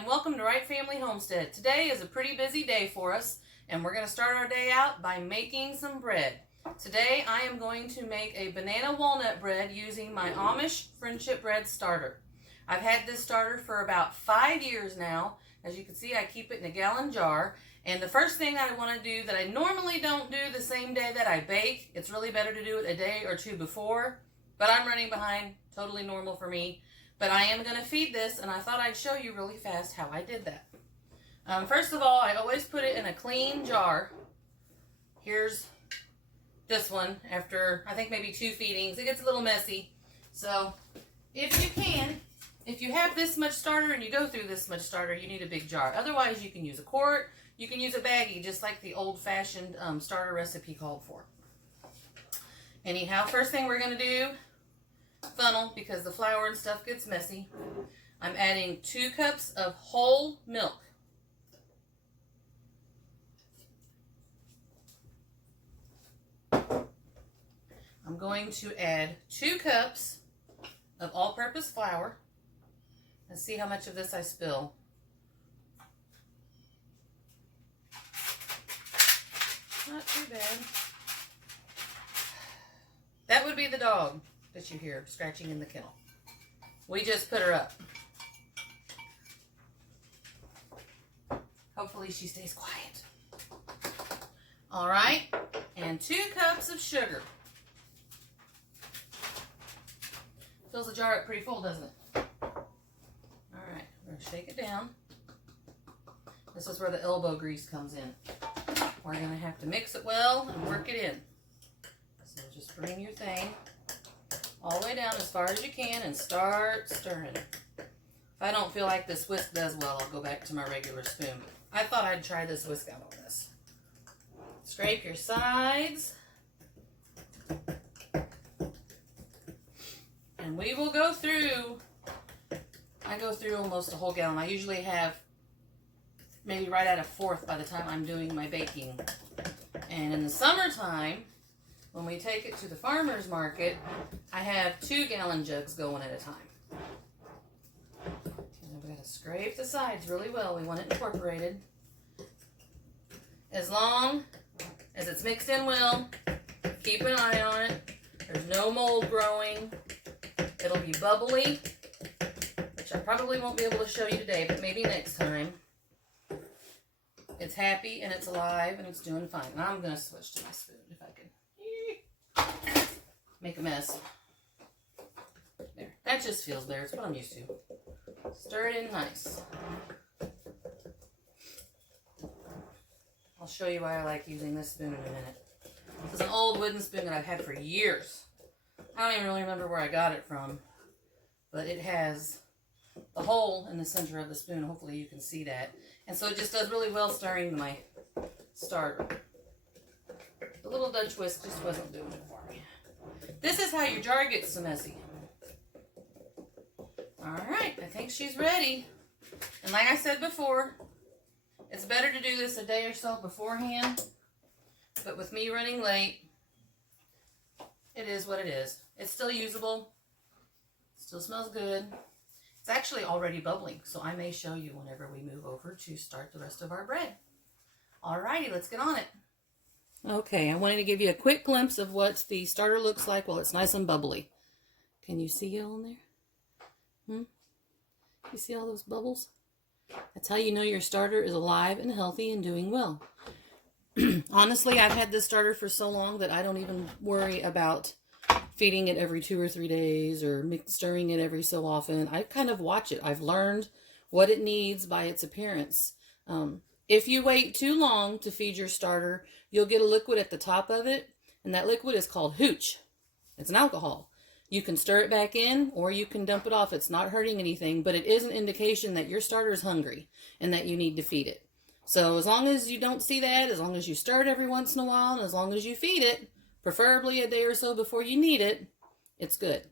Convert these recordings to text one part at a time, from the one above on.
and welcome to Wright Family Homestead. Today is a pretty busy day for us, and we're going to start our day out by making some bread. Today I am going to make a banana walnut bread using my Amish friendship bread starter. I've had this starter for about 5 years now. As you can see, I keep it in a gallon jar. And the first thing I want to do that I normally don't do the same day that I bake, it's really better to do it a day or two before, but I'm running behind, totally normal for me. But I am going to feed this, and I thought I'd show you really fast how I did that. First of all, I always put it in a clean jar. Here's this one after, I think, maybe 2 feedings. It gets a little messy. So if you can, if you have this much starter and you go through this much starter, you need a big jar. Otherwise, you can use a quart. You can use a baggie, just like the old-fashioned starter recipe called for. Anyhow, first thing we're going to do, funnel, because the flour and stuff gets messy. I'm adding 2 cups of whole milk. I'm going to add 2 cups of all-purpose flour. Let's see how much of this I spill. Not too bad. That would be the dog that you hear scratching in the kennel. We just put her up. Hopefully she stays quiet. All right, and 2 cups of sugar. Fills the jar up pretty full, doesn't it? All right, we're gonna shake it down. This is where the elbow grease comes in. We're gonna have to mix it well and work it in. So just bring your thing all the way down as far as you can and start stirring. If I don't feel like this whisk does well, I'll go back to my regular spoon. I thought I'd try this whisk out on this. Scrape your sides. And we will go through, I go through almost a whole gallon. I usually have maybe right at a fourth by the time I'm doing my baking. And in the summertime, when we take it to the farmer's market, I have 2-gallon jugs going at a time. And we've got to scrape the sides really well. We want it incorporated. As long as it's mixed in well, keep an eye on it. There's no mold growing. It'll be bubbly, which I probably won't be able to show you today, but maybe next time. It's happy and it's alive and it's doing fine. And I'm going to switch to my spoon if I can make a mess. There. That just feels better. It's what I'm used to. Stir it in nice. I'll show you why I like using this spoon in a minute. This is an old wooden spoon that I've had for years. I don't even really remember where I got it from, but it has the hole in the center of the spoon. Hopefully you can see that. And so it just does really well stirring my starter. The little Dutch whisk just wasn't doing it for me. This is how your jar gets so messy. Alright, I think she's ready. And like I said before, it's better to do this a day or so beforehand. But with me running late, it is what it is. It's still usable. Still smells good. It's actually already bubbling, so I may show you whenever we move over to start the rest of our bread. Alrighty, let's get on it. Okay, I wanted to give you a quick glimpse of what the starter looks like while it's nice and bubbly. Can you see it on there? You see all those bubbles? That's how you know your starter is alive and healthy and doing well. Honestly, I've had this starter for so long that I don't even worry about feeding it every 2 or 3 days or stirring it every so often. I kind of watch it. I've learned what it needs by its appearance. If you wait too long to feed your starter, you'll get a liquid at the top of it, and that liquid is called hooch. It's an alcohol. You can stir it back in or you can dump it off. It's not hurting anything, but it is an indication that your starter is hungry and that you need to feed it. So as long as you don't see that, as long as you stir it every once in a while, and as long as you feed it, preferably a day or so before you need it, it's good.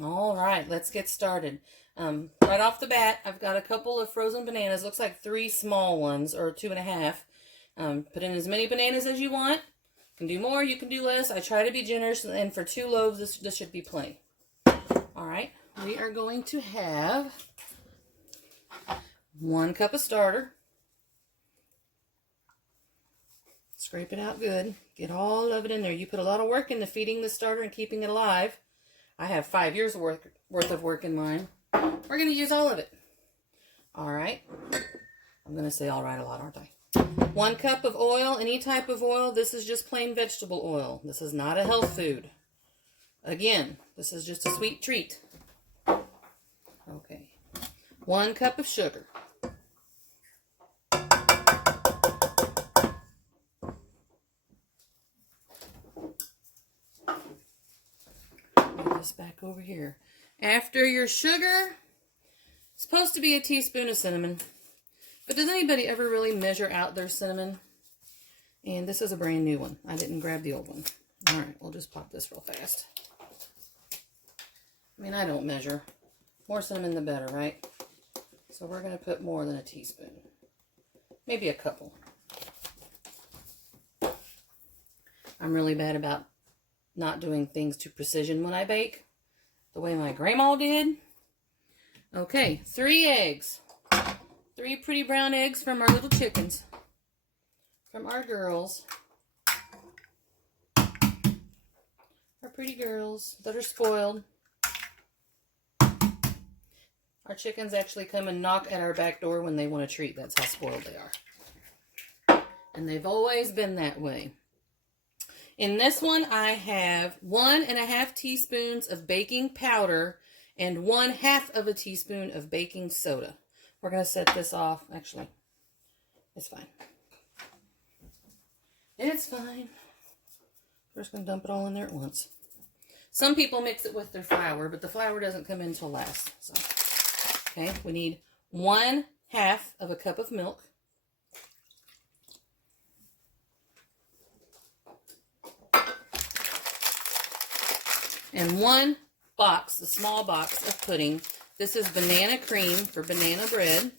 All right, let's get started. Right off the bat, I've got a couple of frozen bananas. Looks like 3 small ones, or 2.5. Put in as many bananas as you want. You can do more, you can do less. I try to be generous, and for 2 loaves, this should be plenty. All right, we are going to have 1 cup of starter. Scrape it out good. Get all of it in there. You put a lot of work into feeding the starter and keeping it alive. I have 5 years worth of work in mine. We're going to use all of it. All right. I'm going to say all right a lot, aren't I? 1 cup of oil, any type of oil. This is just plain vegetable oil. This is not a health food. Again, this is just a sweet treat. Okay. 1 cup of sugar. Move this back over here. After your sugar, it's supposed to be a teaspoon of cinnamon. But does anybody ever really measure out their cinnamon? And this is a brand new one. I didn't grab the old one. All right, we'll just pop this real fast. I mean, I don't measure. More cinnamon the better, right? So we're going to put more than a teaspoon. Maybe a couple. I'm really bad about not doing things to precision when I bake, the way my grandma did. Okay, 3 eggs. 3 pretty brown eggs from our little chickens. From our girls. Our pretty girls that are spoiled. Our chickens actually come and knock at our back door when they want a treat. That's how spoiled they are. And they've always been that way. In this one, I have 1½ teaspoons of baking powder and 1/2 of a teaspoon of baking soda. We're going to set this off. Actually, it's fine. It's fine. We're just going to dump it all in there at once. Some people mix it with their flour, but the flour doesn't come in until last. So, okay, we need 1/2 of a cup of milk. And 1 box, a small box of pudding. This is banana cream for banana bread.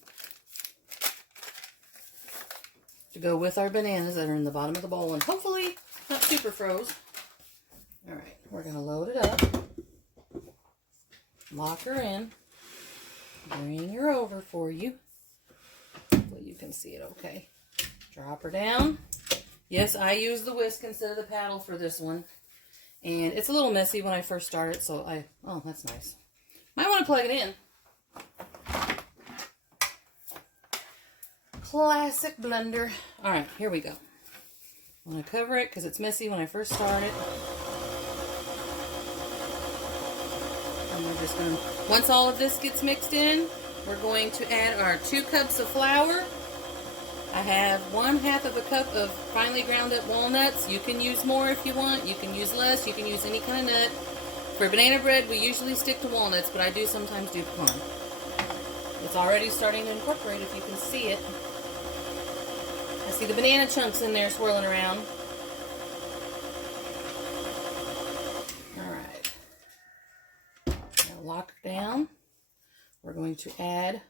To go with our bananas that are in the bottom of the bowl. And hopefully not super froze. Alright, we're going to load it up. Lock her in. Bring her over for you. Hopefully you can see it okay. Drop her down. Yes, I use the whisk instead of the paddle for this one. And it's a little messy when I first started, so oh, that's nice. Might want to plug it in. Classic blender. All right, here we go. I'm going to cover it because it's messy when I first started. And we're just going to, once all of this gets mixed in, we're going to add our 2 cups of flour. I have 1/2 of a cup of finely ground up walnuts. You can use more if you want. You can use less. You can use any kind of nut. For banana bread, we usually stick to walnuts, but I do sometimes do pecan. It's already starting to incorporate if you can see it. I see the banana chunks in there swirling around. Alright. Now lock her down. We're going to add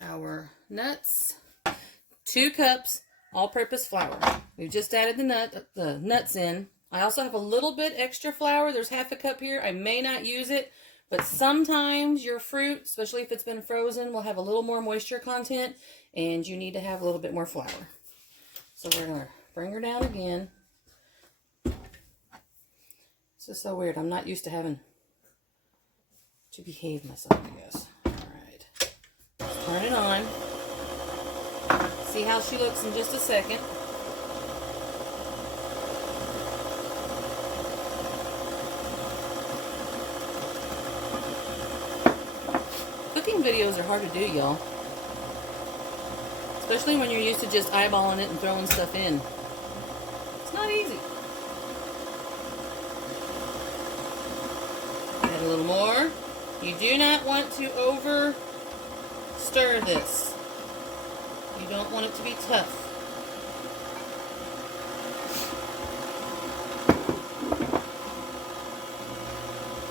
our nuts. 2 cups all-purpose flour. We've just added the nuts in. I also have a little bit extra flour. There's 1/2 cup here. I may not use it, but sometimes your fruit, especially if it's been frozen, will have a little more moisture content, and you need to have a little bit more flour. So we're going to bring her down again. This is so weird. I'm not used to having to behave myself, I guess. Alright. Let's turn it on. See how she looks in just a second. Cooking videos are hard to do, y'all. Especially when you're used to just eyeballing it and throwing stuff in. It's not easy. Add a little more. You do not want to over stir this. You don't want it to be tough.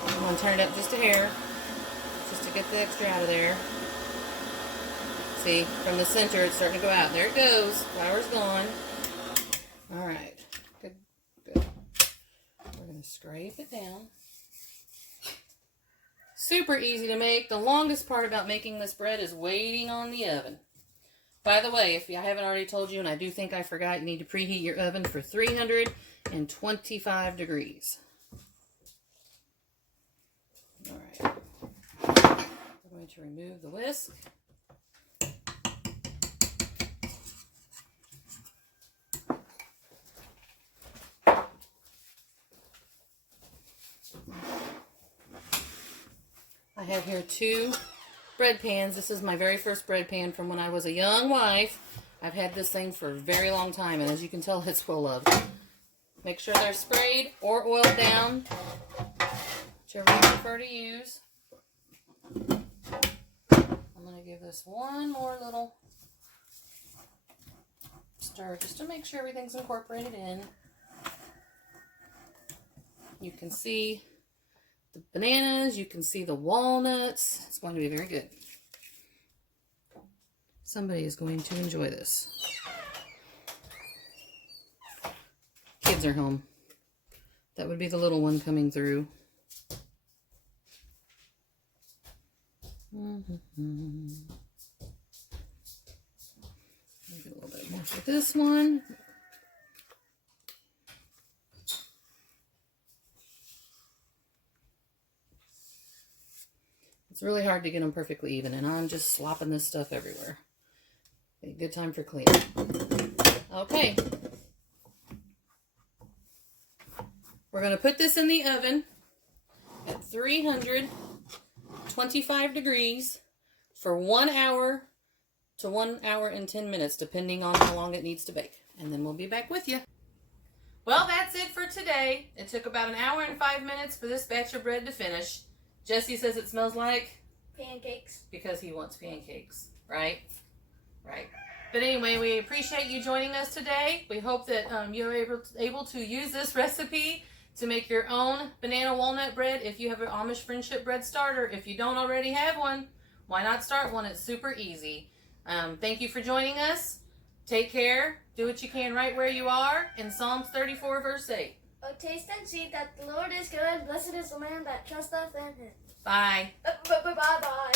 I'm going to turn it up just a hair, just to get the extra out of there. See, from the center it's starting to go out. There it goes. Flour's gone. Alright. Good. Good. We're going to scrape it down. Super easy to make. The longest part about making this bread is waiting on the oven. By the way, if I haven't already told you, and I do think I forgot, you need to preheat your oven for 325 degrees. All right. I'm going to remove the whisk. I have here 2 bread pans. This is my very first bread pan from when I was a young wife. I've had this thing for a very long time, and as you can tell, it's well loved. Make sure they're sprayed or oiled down, whichever you prefer to use. I'm going to give this one more little stir just to make sure everything's incorporated in. You can see the bananas, you can see the walnuts. It's going to be very good. Somebody is going to enjoy this. Kids are home. That would be the little one coming through. Maybe a little bit more for this one. It's really hard to get them perfectly even, and I'm just slopping this stuff everywhere. A good time for cleaning. Okay. We're going to put this in the oven at 325 degrees for 1 hour to 1 hour and 10 minutes, depending on how long it needs to bake. And then we'll be back with you. Well, that's it for today. It took about 1 hour and 5 minutes for this batch of bread to finish. Jesse says it smells like pancakes. Because he wants pancakes, right? Right. But anyway, we appreciate you joining us today. We hope that you're able to use this recipe to make your own banana walnut bread if you have an Amish Friendship Bread starter. If you don't already have one, why not start one? It's super easy. Thank you for joining us. Take care. Do what you can right where you are. In Psalms 34, verse 8. Oh, taste and see that the Lord is good. Blessed is the man that trusteth in him. Bye. Bye-bye.